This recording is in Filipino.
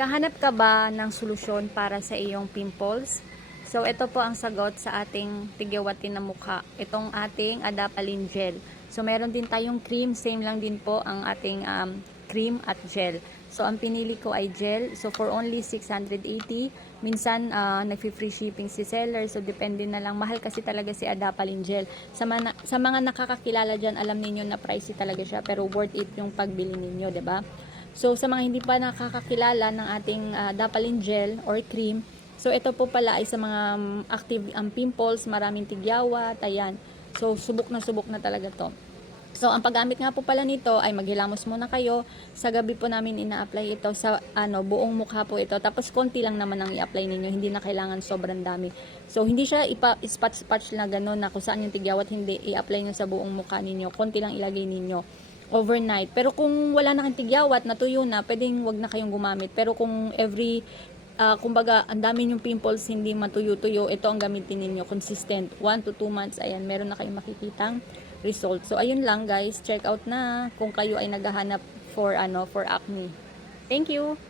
Gahanap ka ba ng solusyon para sa iyong pimples? So, ito po ang sagot sa ating tigyawatin na mukha. Itong ating Adapalene Gel. So, meron din tayong cream. Same lang din po ang ating cream at gel. So, ang pinili ko ay gel. So, for only 680. Minsan, nag-free shipping si seller. So, depende na lang. Mahal kasi talaga si Adapalene Gel. Sa mga nakakakilala dyan, alam niyo na pricey talaga siya. Pero worth it yung pagbili ninyo, 'di ba? So, sa mga hindi pa nakakakilala ng ating Adapalene Gel or cream, so ito po pala ay sa mga active ang pimples, maraming tigyawat, ayan. So, subok na talaga to. So, ang paggamit nga po pala nito ay maghilamos muna kayo. Sa gabi po namin ina-apply ito sa buong mukha po ito. Tapos, konti lang naman ang i-apply ninyo. Hindi na kailangan sobrang dami. So, hindi siya spatch na gano'n na kung saan yung tigyawat, hindi i-apply nyo sa buong mukha ninyo. Konti lang ilagay ninyo overnight. Pero kung wala na kayong tigyawat, natuyo na, pwedeng wag na kayong gumamit. Pero kung kumbaga, ang dami yung pimples, hindi matuyo-tuyo, ito ang gamitin ninyo, consistent, 1 to 2 months, ayan, meron na kayong makikitang result. So, ayun lang guys, check out na kung kayo ay naghahanap for acne. Thank you!